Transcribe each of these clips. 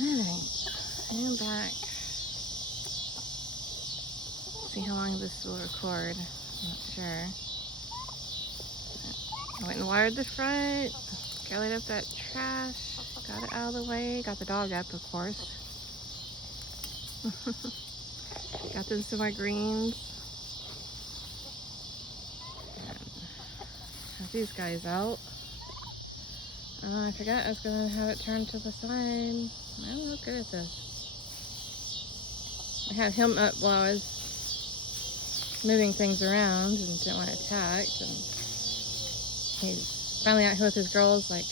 Alright, I'm back. See how long this will record. I'm not sure. I went and watered the front, gathered up that trash, got it out of the way, got the dog up, of course. Got them some more greens. And have these guys out. I forgot I was going to have it turned to the side. I'm not good at this. I had him up while I was moving things around and didn't want it attacked. And he's finally out here with his girls, like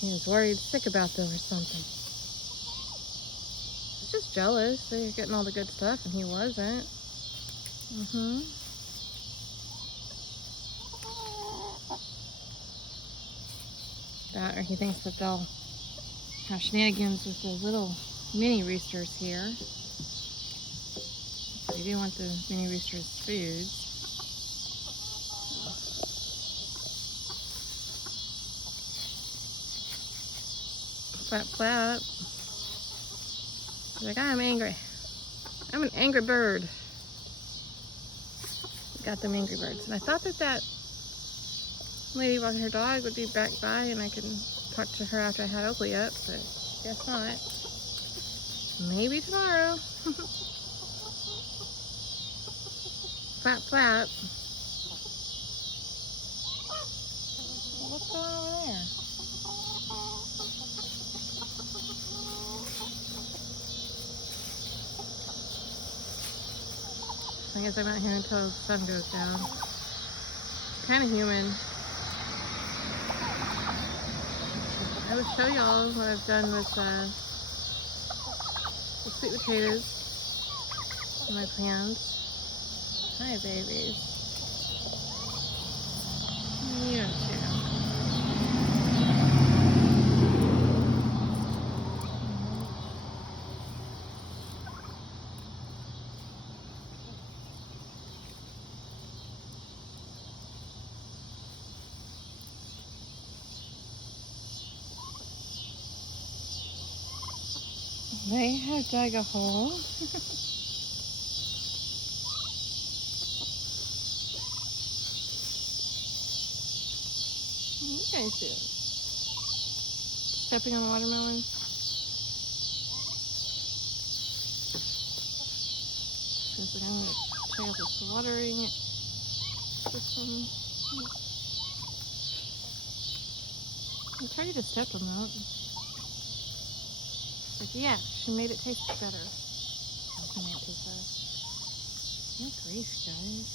he was worried sick about them or something. He's just jealous. They're getting all the good stuff and he wasn't. That, or he thinks that they'll have shenanigans with the little mini roosters here. They do want the mini roosters' food. Flap, flap. He's like, I'm angry. I'm an angry bird. Got them angry birds. And I thought that lady walking her dog would be back by and I could talk to her after I had Oakley up, but guess not. Maybe tomorrow. Flap, flap. What's going on over there? I guess I'm out here until the sun goes down. It's kind of humid. I would show y'all what I've done with the sweet potatoes and my plants. Hi, babies. You don't share. They have dug a hole. What you guys doing? Stepping on the watermelon? Since I'm going to check out this watering system. I'm trying to step them out. Like, yeah, she made it taste better. She made it taste better. Good grief, guys.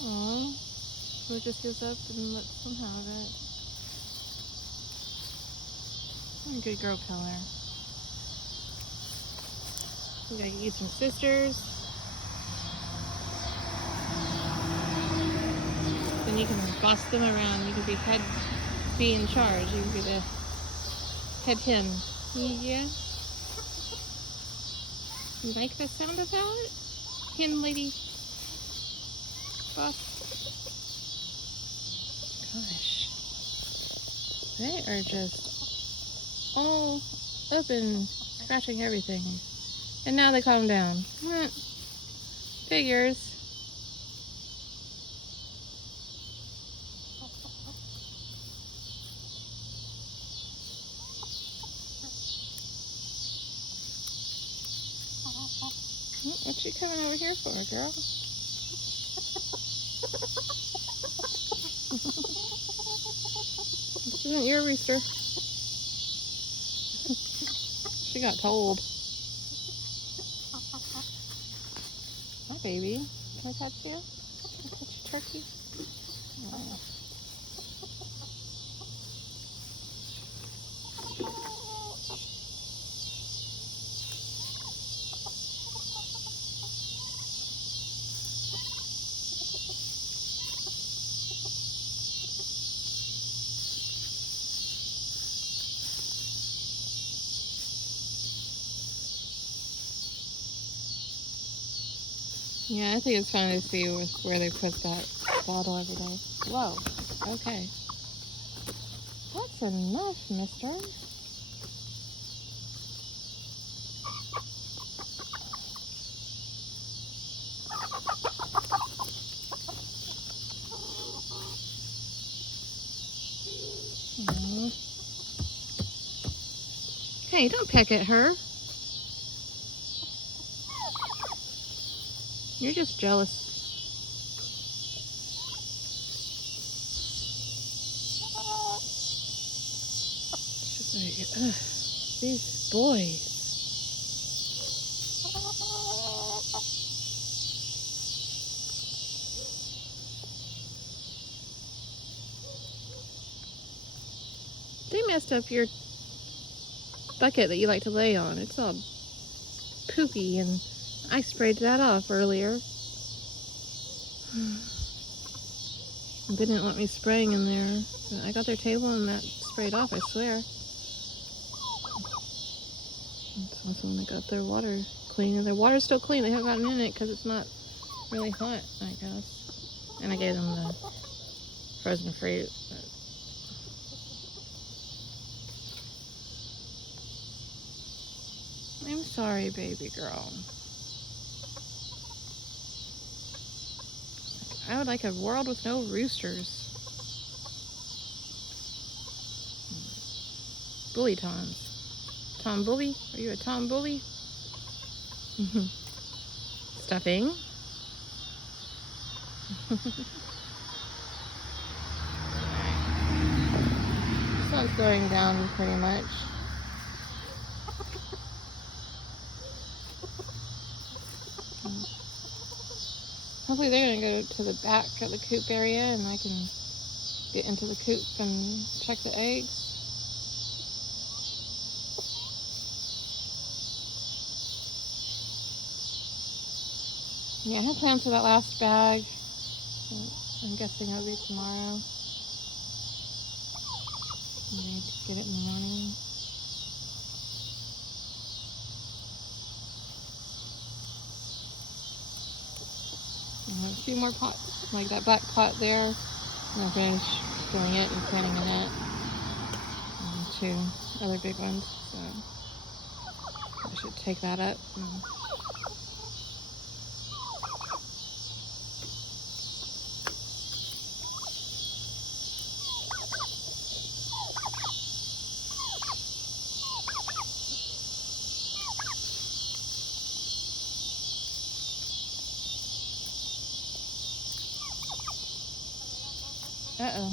Aww. So it just goes up and lets them have it. Good girl color. We gotta get you some sisters. Then you can boss them around. You can be in charge. You can be the head hen. Yeah. You like the sound of that? Hen lady boss. Gosh. They are just all up and scratching everything. And now they calm down. Figures. What you coming over here for, girl? This isn't your rooster. She got told. Hi, baby. Can I touch you? Can I touch your turkey? Oh. Yeah, I think it's fun to see where they put that bottle every day. Whoa. Okay. That's enough, mister. Aww. Hey, don't peck at her. You're just jealous. Ugh, these boys. They messed up your bucket that you like to lay on. It's all poopy, and I sprayed that off earlier. They didn't want me spraying in there. I got their table and that sprayed off, I swear. It's awesome they got their water clean. And their water's still clean. They haven't gotten in it because it's not really hot, I guess. And I gave them the frozen fruit. But I'm sorry, baby girl. I would like a world with no roosters. Bully Toms. Tom Bully? Are you a Tom Bully? Stuffing. The sun's going down pretty much. Hopefully they're going to go to the back of the coop area and I can get into the coop and check the eggs. Yeah, I have plans for that last bag. I'm guessing it'll be tomorrow. I need to get it in the morning. I have a few more pots, like that black pot there. And I'll finish filling it and planting in it. And 2 other big ones. So I should take that up. Uh-oh.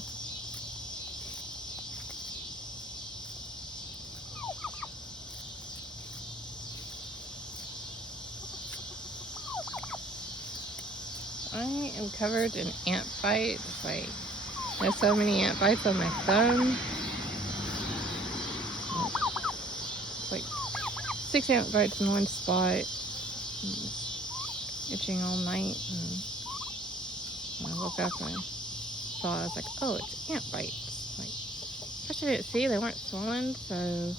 I am covered in ant bites. Like, there's so many ant bites on my thumb. It's like 6 ant bites in one spot. It's itching all night. And when I woke up, I was like, oh, it's ant bites. Like, first I didn't see, they weren't swollen, so I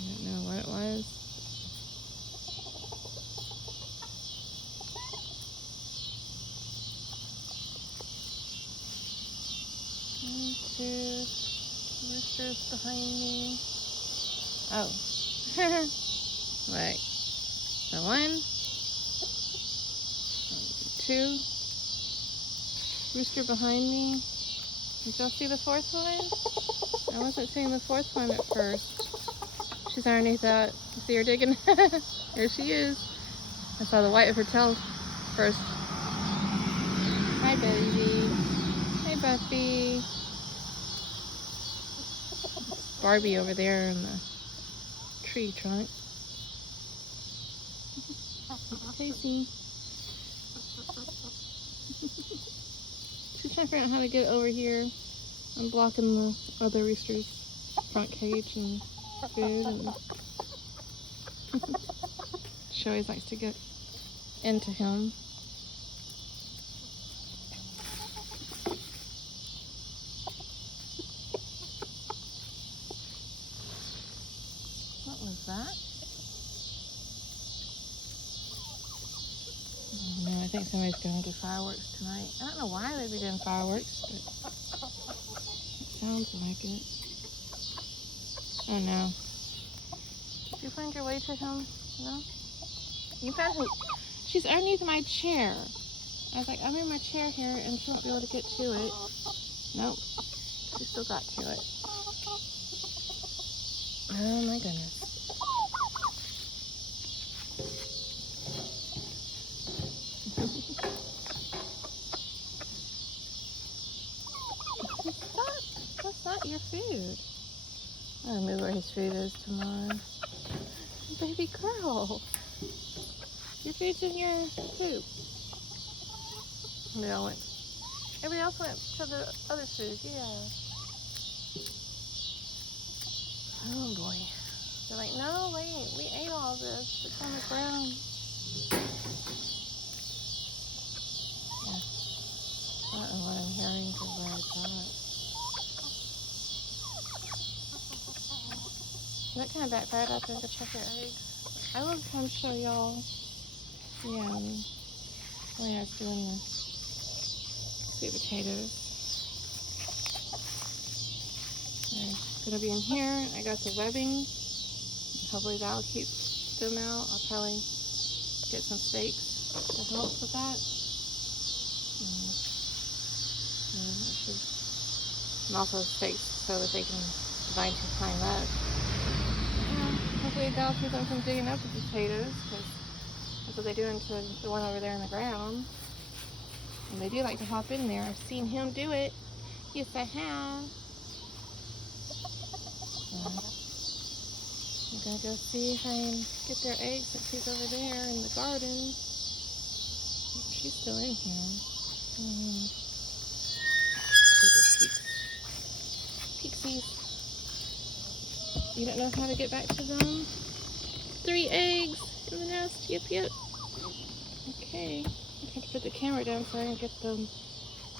didn't know what it was. One, 2 roosters behind me. Oh. Like, the 1, 2 rooster behind me. Did y'all see the 4th one? I wasn't seeing the 4th one at first. She's underneath that. You see her digging? There she is. I saw the white of her tail first. Hi, baby. Hey, Buffy. It's Barbie over there in the tree trunk. Stacy. She's trying to figure out how to get over here. I'm blocking the other rooster's front cage and food. And she always likes to get into him. What was that? think somebody's going to do fireworks tonight. I don't know why they'd be doing fireworks, but it sounds like it. Oh no. Did you find your way to him? No? You found him. She's underneath my chair. I was like, I'm in my chair here and she won't be able to get to it. Nope. She still got to it. Oh my goodness. That's not your food. I'll move where his food is tomorrow. Baby girl. Your food's in your poop. Everybody else went to the other food, yeah. Oh boy. They're like, no, wait, we ate all this. It's on the ground. Yeah. I don't know what I'm hearing because where it's at. That kind of backfired after I go check your eggs. I will come show y'all. Yeah. When I was doing the sweet potatoes. They're gonna be in here. I got the webbing. Hopefully that'll keep them out. I'll probably get some stakes to help with that. And also stakes so that they can divide some time up. Hopefully that'll keep them from digging up the potatoes, because that's what they do into the one over there in the ground. And they do like to hop in there. I've seen him do it. Yes, I have. I'm gonna go see if I can get their eggs since he's over there in the garden. She's still in here. Pixies. You don't know how to get back to them? 3 eggs in the nest. Yep, yep. Okay. I have to put the camera down so I can get them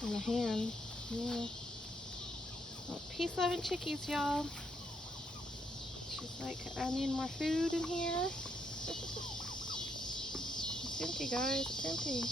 in the hand. Yeah. Well, peace, love, and chickies, y'all. She's like, I need more food in here. It's empty, guys. It's empty.